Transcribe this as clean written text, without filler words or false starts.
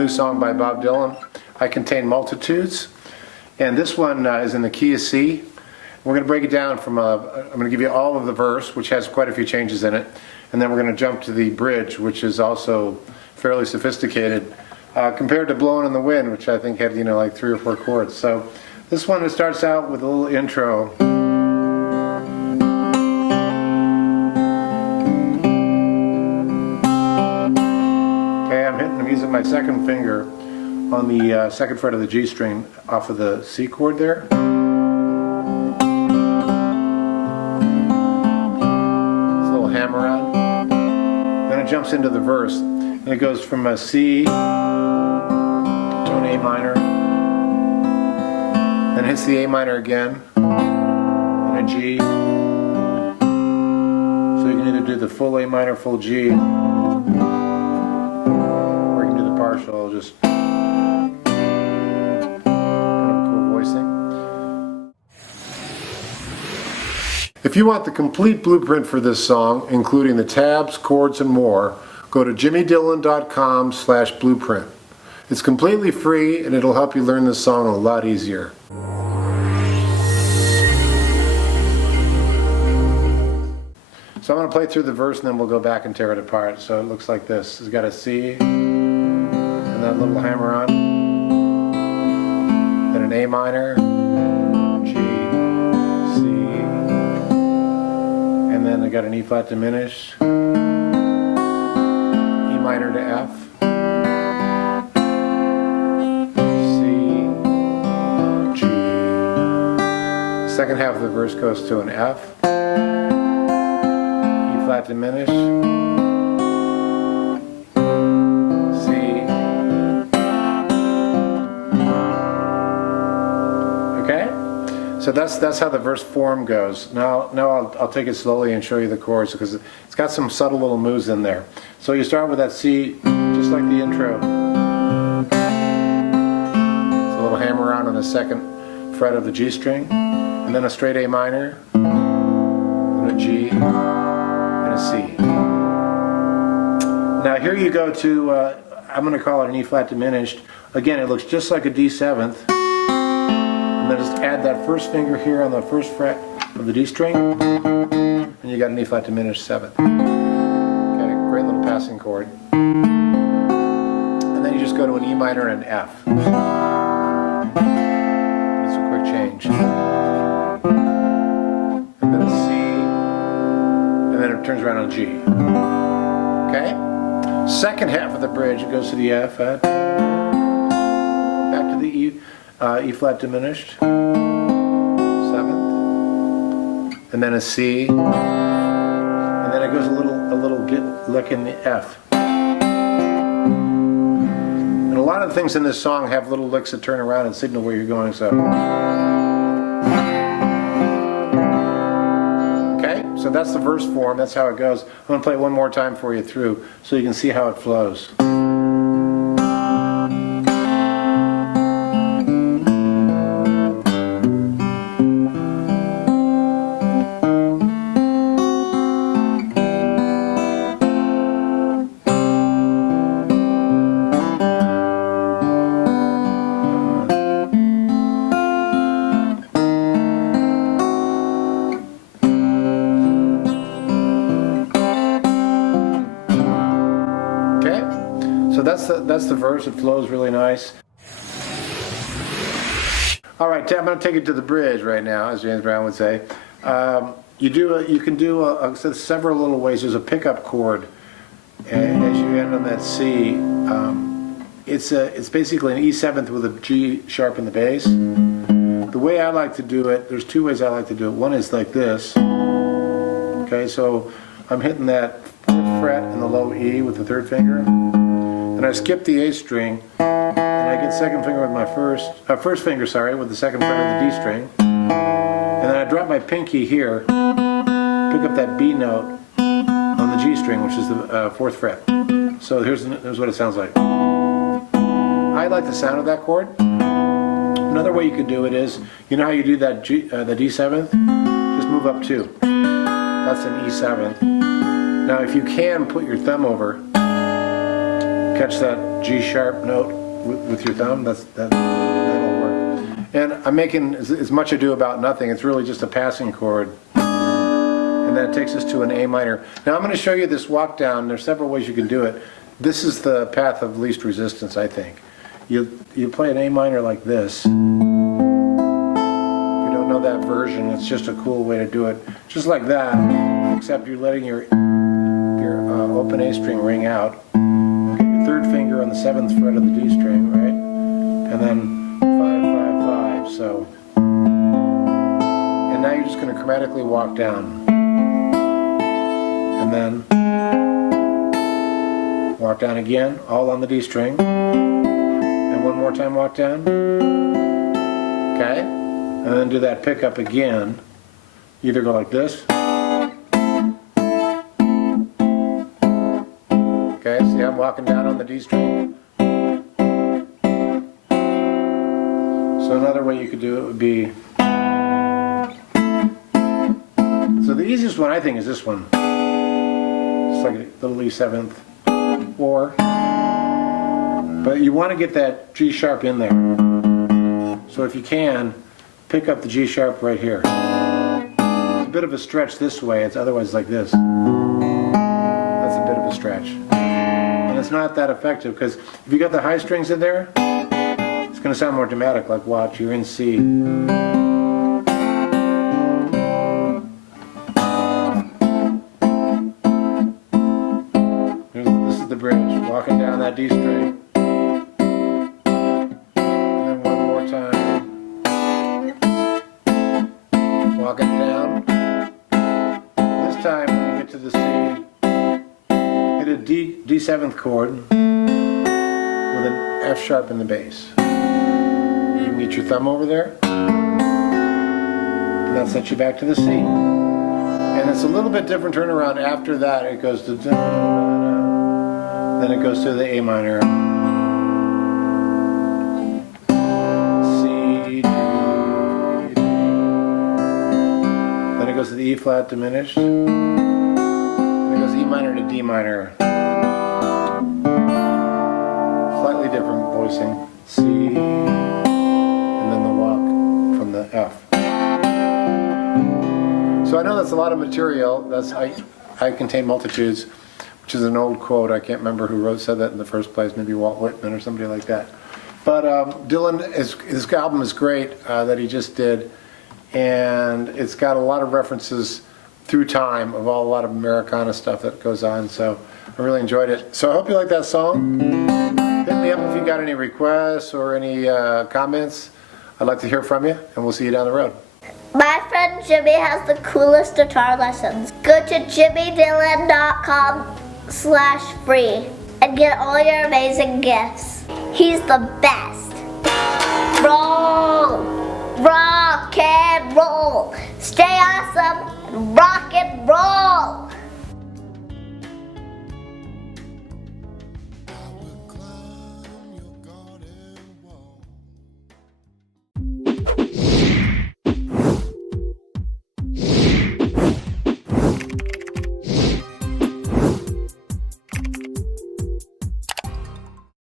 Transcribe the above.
new song by Bob Dylan, I Contain Multitudes. And this one is in the key of C. We're going to break it down from, I'm going to give you all of the verse, which has quite a few changes in it. And then we're going to jump to the bridge, which is also fairly sophisticated, compared to Blowing in the Wind, which I think had, like 3 or 4 chords. So this one, it starts out with a little intro. I'm using my second finger on the second fret of the G string off of the C chord there. This little hammer on. Then it jumps into the verse, and it goes from a C to an A minor, then hits the A minor again, and a G. So you can either do the full A minor, full G, partial, just kind of cool voicing. If you want the complete blueprint for this song, including the tabs, chords, and more, go to jimmydillon.com/blueprint. It's completely free and it'll help you learn this song a lot easier. So I'm going to play through the verse and then we'll go back and tear it apart. So it looks like this. It's got a C, that little hammer on, then an A minor, G, C, and then I got an E flat diminished, E minor to F, C, G. Second half of the verse goes to an F, E flat diminished, so that's how the verse form goes. Now I'll take it slowly and show you the chords because it's got some subtle little moves in there. So you start with that C, just like the intro. It's a little hammer on the second fret of the G string, and then a straight A minor, and a G, and a C. Now here you go to, I'm going to call it an E flat diminished. Again, it looks just like a D7th. Then just add that first finger here on the first fret of the D string, and you got an E flat diminished 7th. Okay, great little passing chord. And then you just go to an E minor and an F. That's a quick change. And then a C, and then it turns around on a G. Okay? Second half of the bridge, it goes to the F, back to the E flat diminished, 7th, and then a C, and then it goes a little lick in the F. And a lot of the things in this song have little licks that turn around and signal where you're going. So, okay, so that's the verse form. That's how it goes. I'm going to play it one more time for you through, so you can see how it flows. So that's the verse. It flows really nice. All right, I'm going to take it to the bridge right now, as James Brown would say. You can do several little ways. There's a pickup chord, and as you end on that C, it's basically an E7th with a G sharp in the bass. The way I like to do it, there's 2 ways I like to do it. One is like this. Okay, so I'm hitting that 4th fret and the low E with the 3rd finger. And I skip the A string, and I get second finger with my first finger, with the second fret of the D string. And then I drop my pinky here, pick up that B note on the G string, which is the 4th fret. So here's what it sounds like. I like the sound of that chord. Another way you could do it is, you know how you do that the D7th? Just move up 2. That's an E7th. Now if you can, put your thumb over, catch that G sharp note with your thumb, that'll work. And I'm making as much ado about nothing. It's really just a passing chord. And then it takes us to an A minor. Now I'm going to show you this walk down. There's several ways you can do it. This is the path of least resistance, I think. You play an A minor like this. If you don't know that version, it's just a cool way to do it. Just like that, except you're letting your open A string ring out. Okay, your third finger on the 7th fret of the D string, right? And then 5, 5, 5. So, and now you're just going to chromatically walk down. And then walk down again, all on the D string. And one more time walk down. Okay? And then do that pickup again. Either go like this. Okay, see I'm walking down on the D string. So another way you could do it would be, so the easiest one I think is this one. It's like a little E7th, or, but you want to get that G sharp in there. So if you can, pick up the G sharp right here. It's a bit of a stretch this way, it's otherwise like this. That's a bit of a stretch. And it's not that effective, because if you got the high strings in there, it's going to sound more dramatic, like watch, you're in C. This is the bridge, walking down that D string. And then one more time. Walking down. This time when you get to the C, hit a D7th chord with an F sharp in the bass. You can get your thumb over there, and that sets you back to the C. And it's a little bit different turnaround after that. It goes to da, da, da, then it goes to the A minor. C, D, then it goes to the E flat diminished. Then it goes E minor to D minor. Slightly different voicing. C, and then the walk from the F. So I know that's a lot of material. That's I contain multitudes, which is an old quote. I can't remember who said that in the first place. Maybe Walt Whitman or somebody like that. But Dillon, his album is great that he just did, and it's got a lot of references through time of a lot of Americana stuff that goes on. So I really enjoyed it. So I hope you like that song. Hit me up if you got any requests or any comments. I'd like to hear from you, and we'll see you down the road. My friend Jimmy has the coolest guitar lessons. Go to jimmydillon.com/free and get all your amazing gifts. He's the best. Roll, rock and roll. Stay awesome and rock and roll.